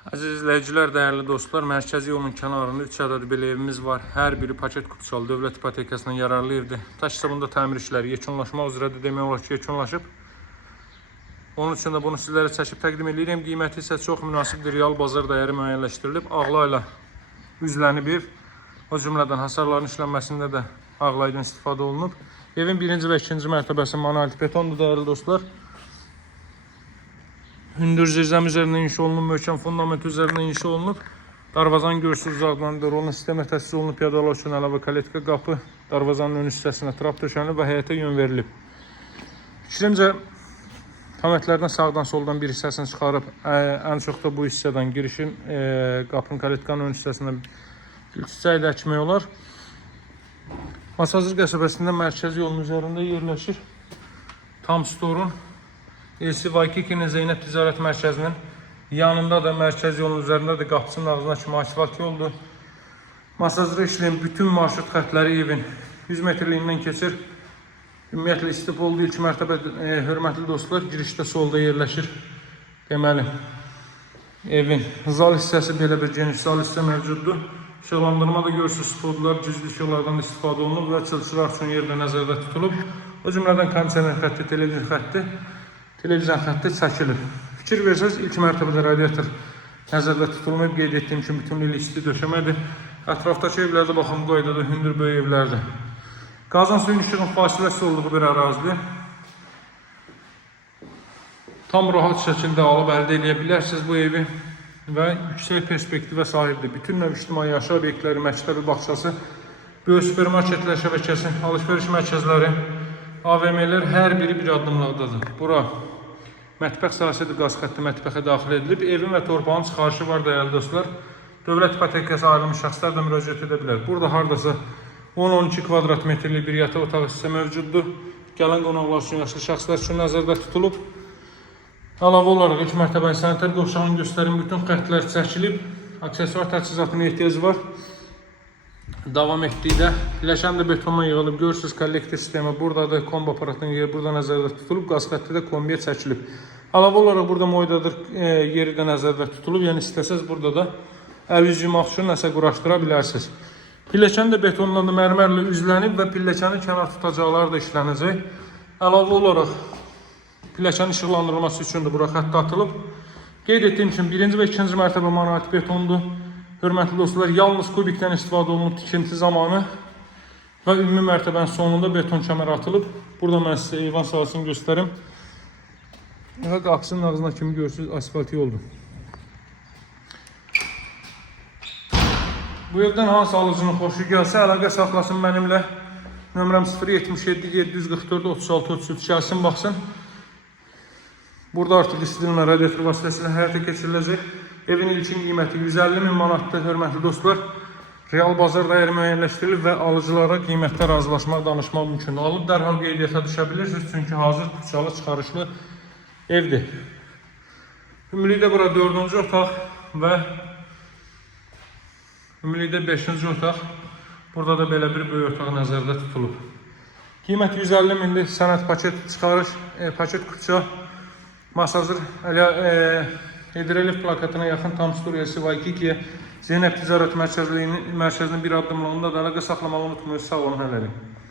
Əziz izləyicilər, dəyərli dostlar, mərkəzi yolun kənarında 3 ədəd belə evimiz var. Hər biri paket kutusalı dövlət ipotekasından yararlı evdir. Taş hesabında təmir işləri yekunlaşmaq üzrədir, demək olar ki, yekunlaşıb. Onun üçün də bunu sizlərə çəkib təqdim edirəm. Qiyməti isə çox münasibdir, real bazar dəyəri müəyyənləşdirilib. Ağlayla üzlənib ev. O cümlədən hasarların işlənməsində də ağlaydan istifadə olunub. Evin birinci və ikinci mərtəbəsi monolit betondur, dəyərli dostlar. Hündür zirzəm üzərində inşa olunub, möhkəm fundament üzərində inşa olunub. Darvazanın görürsünüz uzaqlarında rolun sistemi təsis olunub, piyadalar üçün əlavə kaletka qapı, darvazanın ön hissəsinə trap döşənilib və həyətə yön verilib. Fikrimcə, tamətlərdən sağdan soldan bir hissəsini çıxarıb, ən çox da bu hissədən girişin qapının kaletkanın ön hissəsinə gül çiçəyi də əkmək olar. Masazır qəsəbəsində mərkəzi yolun üzərində yerləşir. Tam Store'un LC Vaykikinin Zeynəb Ticarət Mərkəzinin yanında da mərkəz yolun üzərində də qapısının ağzına kimi asfalt yoldur. Masajda işləyən bütün marşrut xətləri evin 100 metrliyindən keçir. Ümumiyyətlə istif olduğu ilk mərtəbə, hörmətli dostlar, girişdə solda yerləşir. Deməli, evin zal hissəsi belə bir geniş zal hissə mövcuddur. İşıqlandırma da görürsünüz, spotlar, cüzlü işıqlardan istifadə olunub və açılışlar üçün yerdə nəzərdə tutulub. O cümlədən kondisioner xətti, televizyon xətti çəkilir. Fikir versəz, ilk mərtəbədə radiator nəzərdə tutulmayıb, qeyd etdiyim kimi bütünlüklə isti döşəmədir. Ətrafdakı evlərdə baxım qaydada hündür böyük evlərdir. Qazan suyun işığın fasiləsi olduğu bir ərazidir. Tam rahat şəkildə alıb əldə edə bilərsiniz bu evi və yüksək perspektivə sahibdir. Bütün növ ictimai yaşayış obyektləri, məktəbi, bağçası, böyük supermarketlər şəbəkəsi, alış-veriş mərkəzləri, AVM'lər hər biri bir addımlıqdadır. Bura mətbəx sahəsidir, qaz xətti mətbəxə daxil edilib. Evin və torpağın çıxarışı var, dəyərli dostlar. Dövlət ipotekası ayrılmış şəxslər də müraciət edə bilər. Burada hardasa 10-12 kvadrat metrlik bir yataq otağı hissə mövcuddur. Gələn qonaqlar üçün, yaşlı şəxslər üçün nəzərdə tutulub. Əlavə olaraq ilk mərtəbənin sanitar qovşağını göstərin, bütün xəttlər çəkilib. Aksesuar təchizatına ehtiyac var. Davam etdikdə biləşən də betonla yığılıb. Görürsünüz, kollektor sistemi buradadır, kombi aparatının yeri burada nəzərdə tutulub, qaz xətti də kombiyə çəkilib. Əlavə olaraq burada moydadır yeri də nəzərdə tutulub, yəni istəsəz burada da əl yüz yumaq üçün nəsə quraşdıra bilərsiniz. Pilləkən də betonla da mərmərlə üzlənib və pilləkənin kənar tutacaqları da işlənəcək. Əlavə olaraq pilləkənin işıqlandırılması üçün də bura xətt atılıb. Qeyd etdiyim kimi birinci və ikinci mərtəbə monolit betondur. Hörmətli dostlar, yalnız kubikdən istifadə olunub tikinti zamanı və ümumi mərtəbənin sonunda beton kəmər atılıb. Burada mən sizə eyvan sahəsini göstərim. Və qapısının ağzına kimi görürsünüz, asfalt yoldur. Bu evdən hansı alıcının xoşu gəlsə, əlaqə saxlasın mənimlə. Nömrəm 077 744 36 33 gəlsin, baxsın. Burada artıq istidilmə radiator vasitəsilə həyata keçiriləcək. Evin ilkin qiyməti 150.000 manatdır, hörmətli dostlar. Real bazar dəyəri müəyyənləşdirilib və alıcılara qiymətdə razılaşmaq, danışmaq mümkündür. Alıb dərhal qeydiyyata düşə bilirsiniz, çünki hazır kutusalı çıxarışlı evdir. Ümumilikdə bura 4-cü otaq və ümumilikdə 5-ci otaq. Burada da belə bir böyük otaq nəzərdə tutulub. Qiymət 150.000-dir, sənəd paket çıxarış, paket kutusa, masazır, Hidrelif plakatına yaxın Tam Store LC Vaykikiyə Zeynəb Ticarət Mərkəzinin bir addımlığında da əlaqə saxlamağı unutmayın. Sağ olun, hələlik.